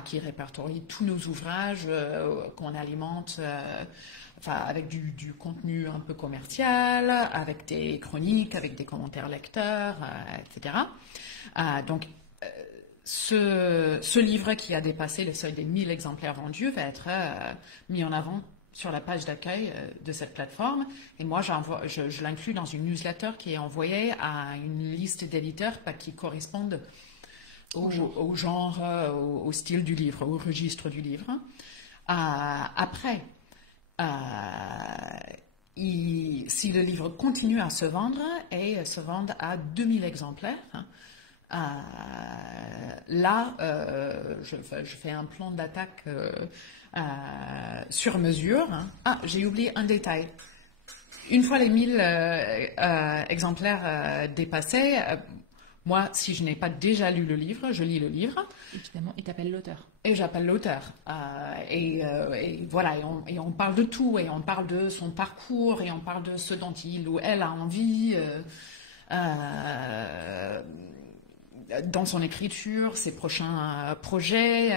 qui répertorie tous nos ouvrages qu'on alimente avec du contenu un peu commercial, avec des chroniques, avec des commentaires lecteurs, etc. Donc, ce livre qui a dépassé le seuil des 1000 exemplaires vendus va être mis en avant sur la page d'accueil de cette plateforme. Et moi, je l'inclus dans une newsletter qui est envoyée à une liste d'éditeurs qui correspondent au genre, au style du livre, au registre du livre. Après, si le livre continue à se vendre et se vendre à 2000 exemplaires, là, je fais un plan d'attaque sur mesure. J'ai oublié un détail. Une fois les 1000 exemplaires dépassés, moi, si je n'ai pas déjà lu le livre, je lis le livre. Évidemment, et t'appelles l'auteur. Et j'appelle l'auteur. Et voilà, et on parle de tout, et on parle de son parcours, et on parle de ce dont il ou elle a envie dans son écriture, ses prochains projets.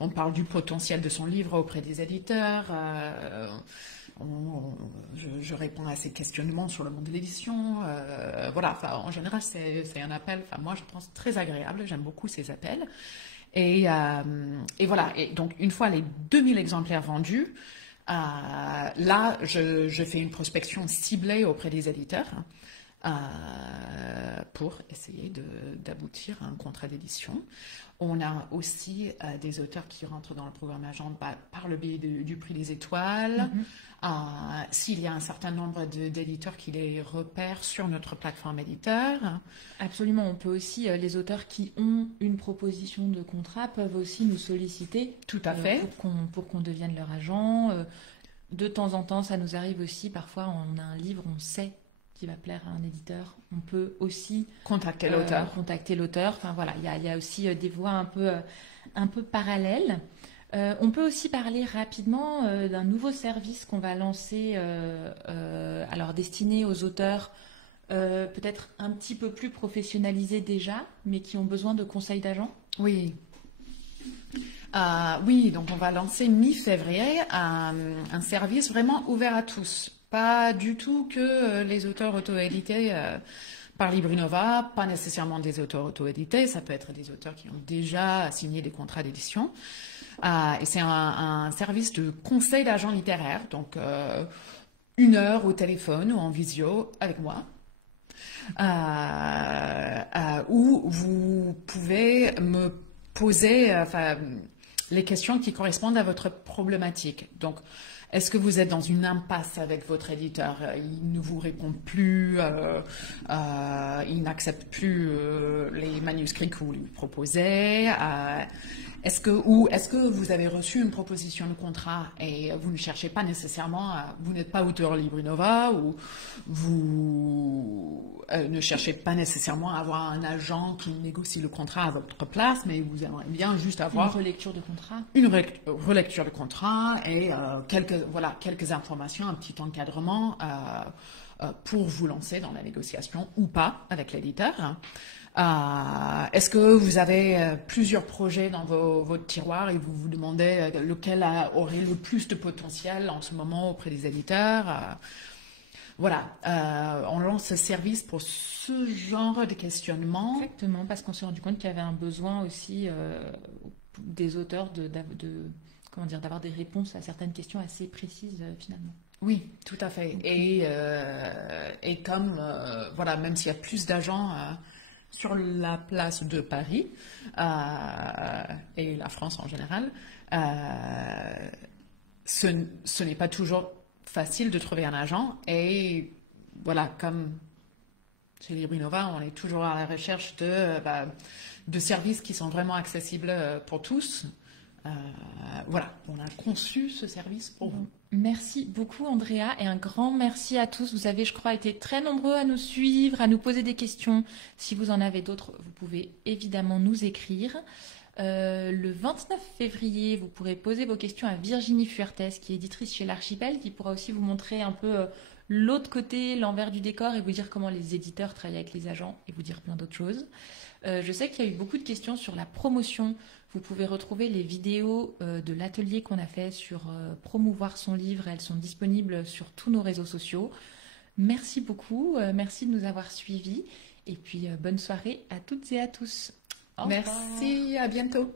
On parle du potentiel de son livre auprès des éditeurs. Je réponds à ces questionnements sur le monde de l'édition. Voilà, en général, c'est un appel, moi je pense très agréable, j'aime beaucoup ces appels. Et voilà, et donc une fois les 2000 exemplaires vendus, là je fais une prospection ciblée auprès des éditeurs pour essayer d'aboutir à un contrat d'édition. On a aussi des auteurs qui rentrent dans le programme agent par le biais du prix des étoiles. S'il y a un certain nombre d'éditeurs qui les repèrent sur notre plateforme éditeur. Absolument, on peut aussi, les auteurs qui ont une proposition de contrat peuvent aussi nous solliciter. Tout à fait. Pour qu'on devienne leur agent. De temps en temps, ça nous arrive aussi. Parfois, on a un livre, on sait qu'il va plaire à un éditeur. On peut aussi Contacter l'auteur. Contacter l'auteur. Enfin voilà, il y a aussi des voies un peu parallèles. On peut aussi parler rapidement d'un nouveau service qu'on va lancer, alors destiné aux auteurs peut-être un petit peu plus professionnalisés déjà, mais qui ont besoin de conseils d'agents. Oui. Oui, donc on va lancer mi-février un service vraiment ouvert à tous. Pas du tout que les auteurs auto-édités par Librinova, pas nécessairement des auteurs auto-édités, ça peut être des auteurs qui ont déjà signé des contrats d'édition. Et c'est un service de conseil d'agent littéraire, donc 1 heure au téléphone ou en visio avec moi. Où vous pouvez me poser les questions qui correspondent à votre problématique. Donc, est-ce que vous êtes dans une impasse avec votre éditeur? Il ne vous répond plus, il n'accepte plus les manuscrits que vous lui proposez. Est-ce que vous avez reçu une proposition de contrat et vous ne cherchez pas nécessairement, vous n'êtes pas auteur Librinova ou vous ne cherchez pas nécessairement à avoir un agent qui négocie le contrat à votre place, mais vous aimeriez bien juste avoir une relecture de contrat. Une relecture de contrat et quelques informations, un petit encadrement pour vous lancer dans la négociation ou pas avec l'éditeur. Est-ce que vous avez plusieurs projets dans votre tiroir et vous vous demandez lequel aurait le plus de potentiel en ce moment auprès des éditeurs? On lance ce service pour ce genre de questionnement. Exactement, parce qu'on s'est rendu compte qu'il y avait un besoin aussi des auteurs d'avoir des réponses à certaines questions assez précises finalement. Oui, tout à fait. Et comme même s'il y a plus d'agents sur la place de Paris et la France en général, ce n'est pas toujours facile de trouver un agent. Et voilà, comme chez Librinova, on est toujours à la recherche de services qui sont vraiment accessibles pour tous. On a conçu ce service pour vous. Merci beaucoup Andrea et un grand merci à tous. Vous avez, je crois, été très nombreux à nous suivre, à nous poser des questions. Si vous en avez d'autres, vous pouvez évidemment nous écrire. Le 29 février, vous pourrez poser vos questions à Virginie Fuertes, qui est éditrice chez l'Archipel, qui pourra aussi vous montrer un peu l'autre côté, l'envers du décor et vous dire comment les éditeurs travaillent avec les agents et vous dire plein d'autres choses. Je sais qu'il y a eu beaucoup de questions sur la promotion. Vous pouvez retrouver les vidéos de l'atelier qu'on a fait sur promouvoir son livre. Elles sont disponibles sur tous nos réseaux sociaux. Merci beaucoup. Merci de nous avoir suivis. Et puis, bonne soirée à toutes et à tous. Merci, à bientôt.